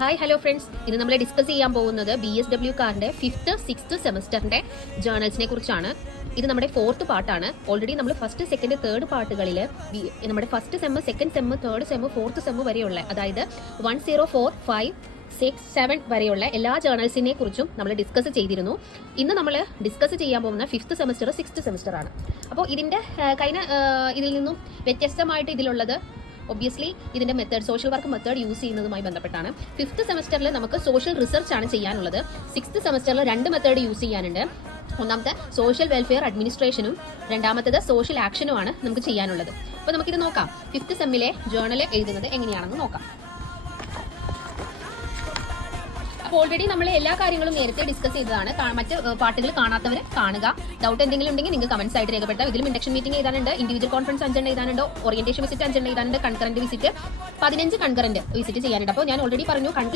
Hi hello friends, ഇന്ന് നമ്മൾ discuss ചെയ്യാൻ പോകുന്നത് BSW കാറിന്റെ 5th 6th സെമസ്റ്ററിന്റെ ജേർണൽസിനെ കുറിച്ചാണ്. ഇത് നമ്മുടെ 4th പാർട്ടാണ്. ഓൾറെഡി നമ്മൾ ഫസ്റ്റ് സെക്കൻഡ് തേർഡ് പാർട്ടുകളിൽ നമ്മുടെ first sem, second sem, third sem, fourth sem വരെയുള്ള, അതായത് 104, 5, 6, 7 വരെയുള്ള എല്ലാ ജേർണൽസിനെ കുറിച്ചും നമ്മൾ ഡിസ്കസ് ചെയ്തിരുന്നു. ഇന്ന് നമ്മൾ ഡിസ്കസ് ചെയ്യാൻ പോകുന്ന 5th സെമസ്റ്റർ 6th സെമസ്റ്റർ ആണ്. അപ്പോൾ ഇതിന്റെ ഇതിൽ നിന്നും വ്യത്യസ്തമായിട്ട് ഇതിലുള്ളത് ഒബ്വിയസ്ലി ഇതിന്റെ method, social work method use ചെയ്യുന്നതുമായി ബന്ധപ്പെട്ടാണ്. 5th സെമസ്റ്ററിൽ നമുക്ക് സോഷ്യൽ റിസർച്ച് ആണ് ചെയ്യാനുള്ളത്. 6th സെമസ്റ്ററിൽ 2 മെത്തേഡ് യൂസ് ചെയ്യാനുണ്ട്. ഒന്നാമത്തെ സോഷ്യൽ വെൽഫെയർ അഡ്മിനിസ്ട്രേഷനും രണ്ടാമത്തേത് സോഷ്യൽ ആക്ഷനുമാണ് നമുക്ക് ചെയ്യാനുള്ളത്. അപ്പോൾ നമുക്കിത് നോക്കാം. 5th സെമ്മിലെ ജേർണൽ എഴുതുന്നത് എങ്ങനെയാണെന്ന് നോക്കാം. അപ്പോൾ ഓൾറെഡി നമ്മൾ എല്ലാ കാര്യങ്ങളും നേരത്തെ ഡിസ്കസ് ചെയ്തതാണ്. മറ്റ് പാട്ടുകൾ കാണാത്തവർ കാണുക. ഡൗട്ട് എന്തെങ്കിലും ഉണ്ടെങ്കിൽ നിങ്ങൾക്ക് കമന്റ്സ് ആയിട്ട് രേഖപ്പെടുത്താം. ഇതിലും ഇൻഡക്ഷൻ മീറ്റിംഗ് എഴുതാനുണ്ട്, ഇൻഡിവിജ്വൽ കോൺഫറൻസ് 5 എഴുതാനുണ്ട്, ഓറിയന്റേഷൻ വിസിറ്റ് 5 എഴുതാനുണ്ട്, കൺകറന്റ് വിസിറ്റ് 15 കൺകറന്റ് വിസിറ്റ് ചെയ്യാനുണ്ട്. അപ്പോൾ ഞാൻ ഓൾറെഡി പറഞ്ഞു